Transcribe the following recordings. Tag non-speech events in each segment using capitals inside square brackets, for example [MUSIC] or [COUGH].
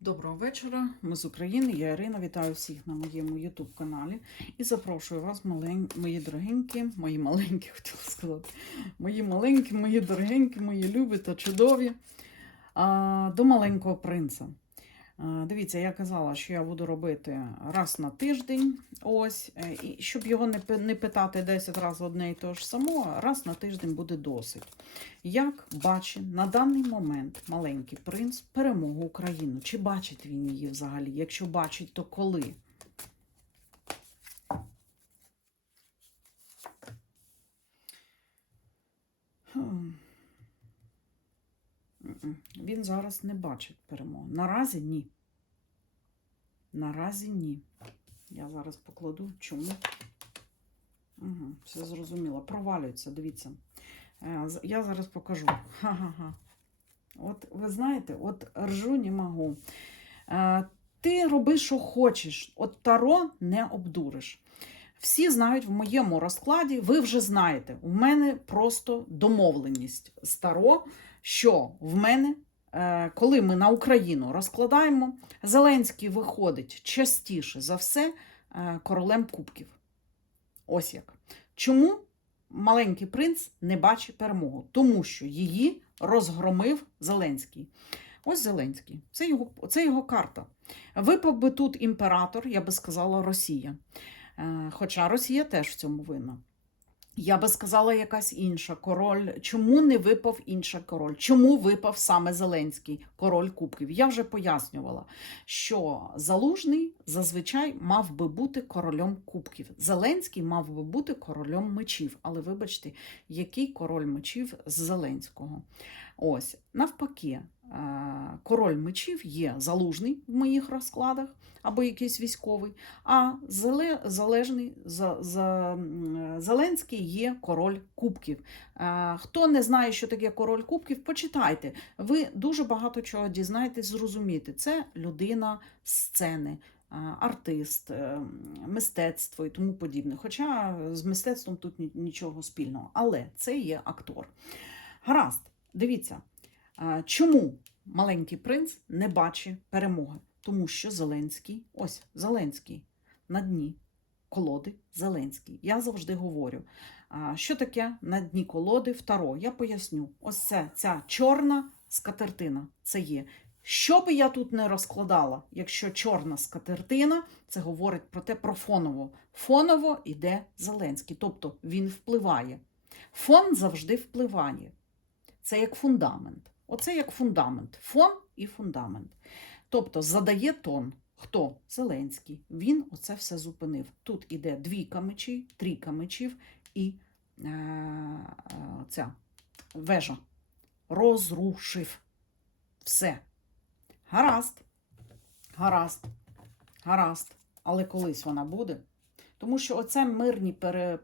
Доброго вечора. Ми з України. Я Ірина. Вітаю всіх на моєму YouTube каналі і запрошую вас, малень... мої дорогенькі, мої маленькі, [LAUGHS] хотіла сказати, мої маленькі, мої дорогенькі, мої любі та чудові до маленького принца. А, Дивіться, я казала, що я буду робити раз на тиждень. Ось, е, і щоб його не питати 10 разів одне і те ж само, раз на тиждень буде досить. Як бачить на даний момент маленький принц перемогу України? Чи бачить він її взагалі? Якщо бачить, то коли? Хм. Він зараз не бачить перемоги. Наразі ні. Наразі ні. Я зараз покладу чому. Угу, все зрозуміло. Провалюється, дивіться. Е, Я зараз покажу. [LAUGHS] Ха-ха-ха. От ви знаєте, от ржу не можу. Е, Ти роби, що хочеш. От таро не обдуриш. Всі знають в моєму розкладі, ви вже знаєте, у мене просто домовленість з таро, що в мене, е, коли ми на Україну розкладаємо, Зеленський виходить частіше за все е, королем кубків. Ось як. Чому маленький принц не бачить перемогу? Тому що її розгромив Зеленський. Ось Зеленський. Це його, це його карта. Випав би тут імператор, я би сказала, Росія. Е, Хоча Росія теж в цьому винна. Я би сказала, якась інша король. Чому не випав інша король? Чому випав саме Зеленський, король Кубків? Я вже пояснювала, що Залужний зазвичай мав би бути королем Кубків. Зеленський мав би бути королем мечів. Але вибачте, який король мечів з Зеленського? Ось, навпаки, король мечів є залужний в моїх розкладах або якийсь військовий, а залежний за, за, Зеленський є король кубків. Е, Хто не знає, що таке король кубків, почитайте. Ви дуже багато чого дізнаєтесь, зрозумієте. Це людина сцени. е, Артист, е, мистецтво і тому подібне. Хоча з мистецтвом тут нічого спільного, але це є актор. Гаразд, дивіться, чому маленький принц не бачить перемоги? Тому що Зеленський, ось Зеленський на дні колоди Зеленський. Я завжди говорю, що таке на дні колоди второ. Я поясню. Ось це ця чорна скатертина. Це є. Що би я тут не розкладала, якщо чорна скатертина, це говорить про те про фоново. Фоново йде Зеленський, тобто він впливає. Фон завжди впливає. Це як фундамент. Оце як фундамент. Фон і фундамент. Тобто задає тон. Хто? Зеленський. Він оце все зупинив. Тут іде двійка мечів, трійка мечів і е, е, ця вежа. Розрушив. Все. Гаразд. Гаразд. Гаразд. Але колись вона буде. Тому що оце мирні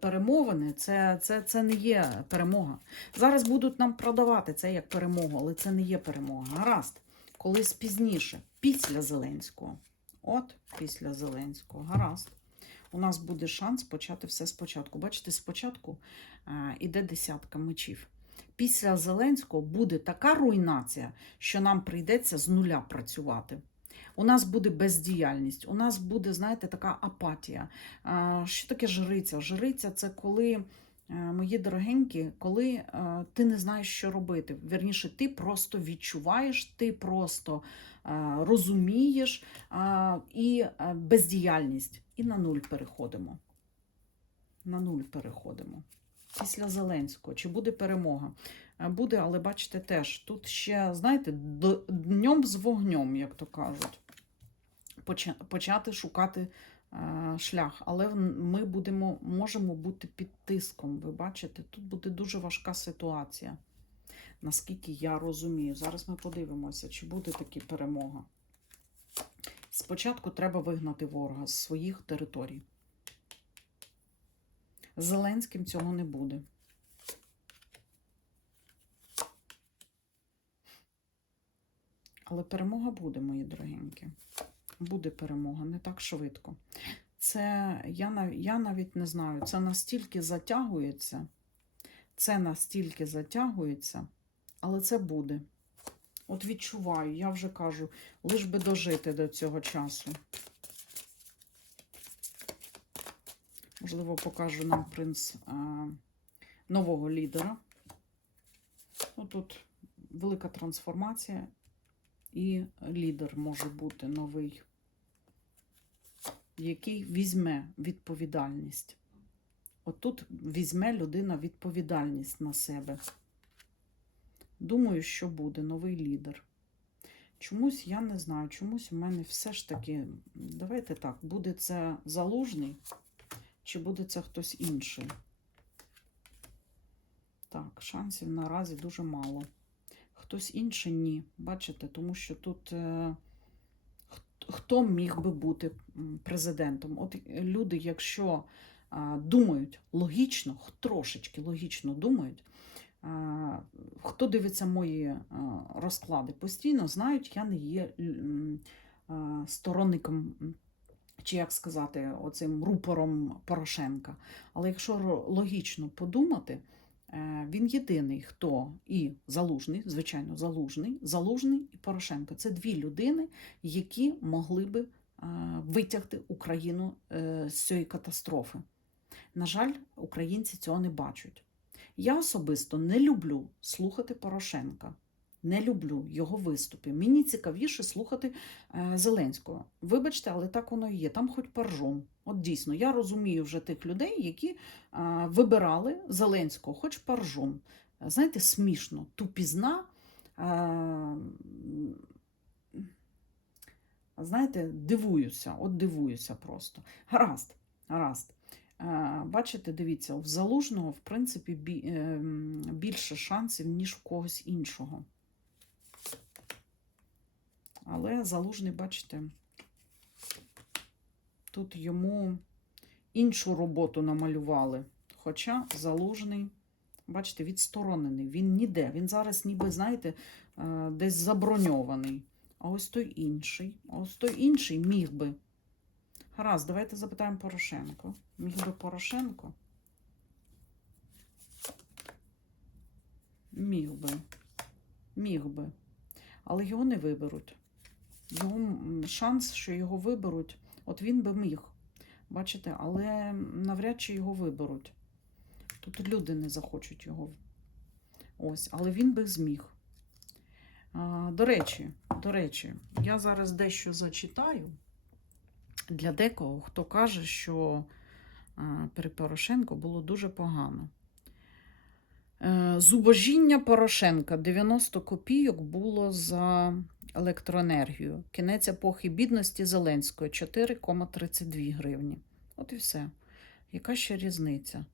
перемовини, це, це, це не є перемога. Зараз будуть нам продавати це як перемогу, але це не є перемога. Гаразд. Колись пізніше, після Зеленського. От після Зеленського. Гаразд. У нас буде шанс почати все спочатку. Бачите, спочатку е, іде десятка мечів. Після Зеленського буде така руйнація, що нам прийдеться з нуля працювати. У нас буде бездіяльність, у нас буде, знаєте, така апатія. Що таке жриця? Жриця це коли, е, мої дорогенькі, коли е, ти не знаєш, що робити. Вірніше, ти просто відчуваєш, ти просто е, розумієш і бездіяльність. І на нуль переходимо. На нуль переходимо. Після Зеленського. Чи буде перемога? Буде, але бачите, теж тут ще, знаєте, днем з вогнем, як то кажуть. Поча- Почати шукати е, шлях. Але ми будемо, можемо бути під тиском. Ви бачите, тут буде дуже важка ситуація. Наскільки я розумію. Зараз ми подивимося, чи буде таки перемога. Спочатку треба вигнати ворога з своїх територій. Зеленським цього не буде. Але перемога буде, мої дорогенькі. Буде перемога, не так швидко. Це я, я навіть не знаю, це настільки затягується, це настільки затягується, але це буде. От відчуваю, я вже кажу, лиш би дожити до цього часу. Можливо, покажу нам принц а, нового лідера. Ну, тут велика трансформація, і лідер може бути новий, який візьме відповідальність. Отут візьме людина відповідальність на себе. Думаю, що буде новий лідер. Чомусь я не знаю, чомусь у мене все ж таки, давайте так, буде це залужний, чи буде це хтось інший. Так, шансів наразі дуже мало. Хтось інший ні. Бачите, тому що тут е, хто міг би бути президентом? От е, люди, якщо а, думають логічно, трошечки логічно думають, а, хто дивиться мої розклади постійно, знають, я не є сторонником, чи як сказати, оцим рупором Порошенка. Але якщо логічно подумати, е, він єдиний, хто і залужний, звичайно, залужний, залужний і Порошенко. Це дві людини, які могли би е, витягти Україну е, з цієї катастрофи. На жаль, українці цього не бачать. Я особисто не люблю слухати Порошенка. Не люблю його виступи. Мені цікавіше слухати е, Зеленського. Вибачте, але так воно і є. Там хоч паржом. От дійсно, я розумію вже тих людей, які е, вибирали Зеленського, хоч паржом. Знаєте, смішно, тупізна. Е, знаєте, дивуюся, от дивуюся просто. Гаразд, гаразд. Бачите, дивіться, в залужного, в принципі, бі- е, м, більше шансів, ніж в когось іншого. Але залужний, бачите, тут йому іншу роботу намалювали. Хоча залужний, бачите, відсторонений. Він ніде. Він зараз, ніби, знаєте, е, десь заброньований. А ось той інший. А ось той інший міг би. Гаразд, давайте запитаємо Порошенко. Міг би Порошенко? Міг би. Міг би. Але його не виберуть. Його шанс, що його виберуть, от він би міг. Бачите, але навряд чи його виберуть. Тут люди не захочуть його. Ось, але він би зміг. А, до речі, до речі, я зараз дещо зачитаю для декого, хто каже, що при Порошенко було дуже погано. Е, Зубожіння Порошенка 90 копійок було за електроенергію. Кінець епохи бідності Зеленського 4,32 гривні. От і все. Яка ще різниця?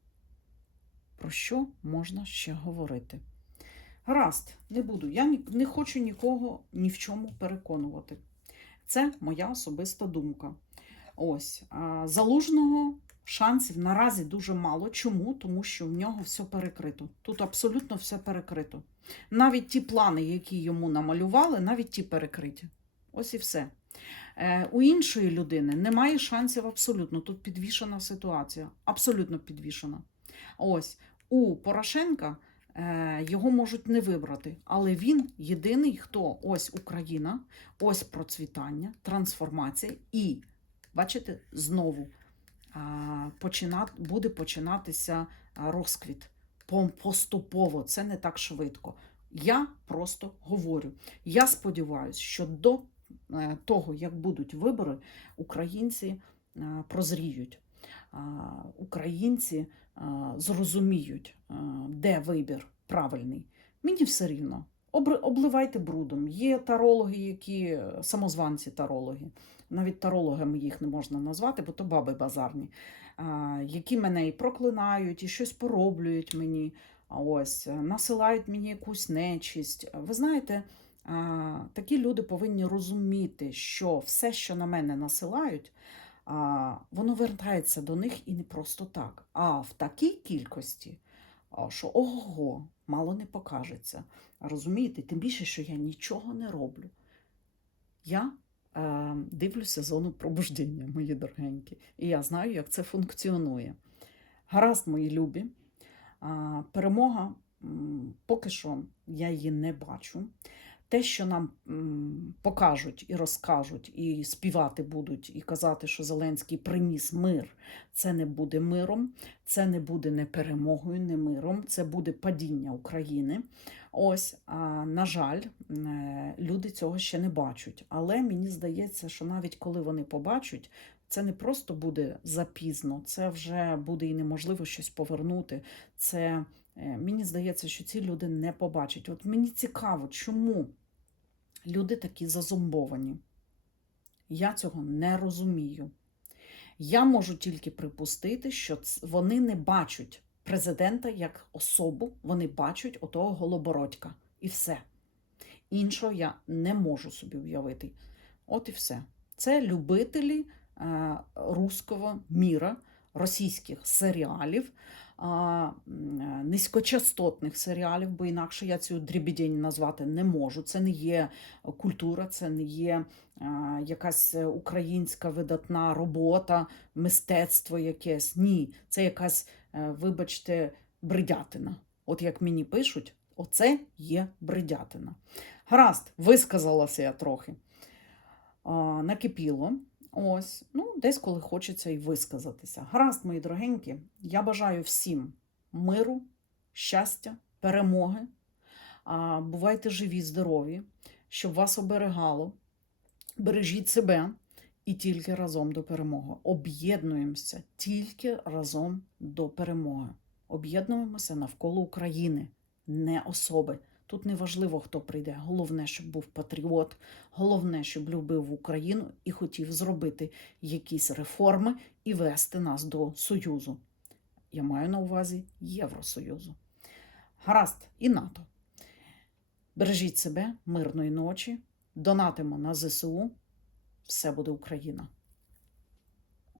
Про що можна ще говорити? Гаразд, не буду. Я не хочу нікого ні в чому переконувати. Це моя особиста думка. Ось залужного шансів наразі дуже мало. Чому? Тому що в нього все перекрито. Тут абсолютно все перекрито. Навіть ті плани, які йому намалювали, навіть ті перекриті. Ось і все. Е, у іншої людини немає шансів абсолютно. Тут підвішена ситуація. Абсолютно підвішена. Ось у Порошенка е, його можуть не вибрати, але він єдиний, хто ось Україна, ось процвітання, трансформація і, бачите, знову а, починат, буде починатися розквіт поступово, це не так швидко. Я просто говорю. Я сподіваюся, що до е, того, як будуть вибори, українці е, прозріють. Українці зрозуміють, де вибір правильний. Мені все рівно. Обливайте брудом. Є тарологи, які е, самозванці тарологи. Навіть тарологами їх не можна назвати, бо то баби базарні, які мене і проклинають, і щось пороблюють мені. Ось е, насилають мені якусь нечисть. Ви знаєте, такі люди повинні розуміти, що все, що на мене насилають, воно вертається до них і не просто так, а в такій кількості, що ого, мало не покажеться. Розумієте, тим більше, що я нічого не роблю. Я дивлюся зону пробуждення, мої дорогенькі, і я знаю, як це функціонує. Гаразд, мої любі. Перемога поки що я її не бачу. те, що нам покажуть і розкажуть, і співати будуть, і казати, що Зеленський приніс мир, це не буде миром, це не буде не перемогою, не миром, це буде падіння України. Ось, на жаль, е, люди цього ще не бачать. Але мені здається, що навіть коли вони побачать, це не просто буде запізно, це вже буде і неможливо щось повернути. Це е, мені здається, що ці люди не побачать. От мені цікаво, чому люди такі зазомбовані. Я цього не розумію. Я можу тільки припустити, що вони не бачать президента як особу, вони бачать отого голобородька. І все. Іншого я не можу собі уявити. От і все. Це любителі е, руського міра, російських серіалів, низькочастотних серіалів, бо інакше я цю дрібідень назвати не можу. Це не є культура, це не є е, якась е, українська видатна робота, мистецтво якесь. Ні, це якась, е, вибачте, бредятина. От як мені пишуть, оце є бредятина. Гаразд, висказалася я трохи. Накипіло. Ось, ну, десь коли хочеться і висказатися. Гаразд, мої дорогенькі, я бажаю всім миру, щастя, перемоги. А, бувайте живі, здорові, щоб вас оберегало. Бережіть себе і тільки разом до перемоги. Об'єднуємося тільки разом до перемоги. Об'єднуємося навколо України, не особи. Тут не важливо, хто прийде. Головне, щоб був патріот, головне, щоб любив Україну і хотів зробити якісь реформи і вести нас до Союзу. Я маю на увазі Євросоюзу. Гаразд, і НАТО. Бережіть себе, мирної ночі, донатимо на ЗСУ. Все буде Україна.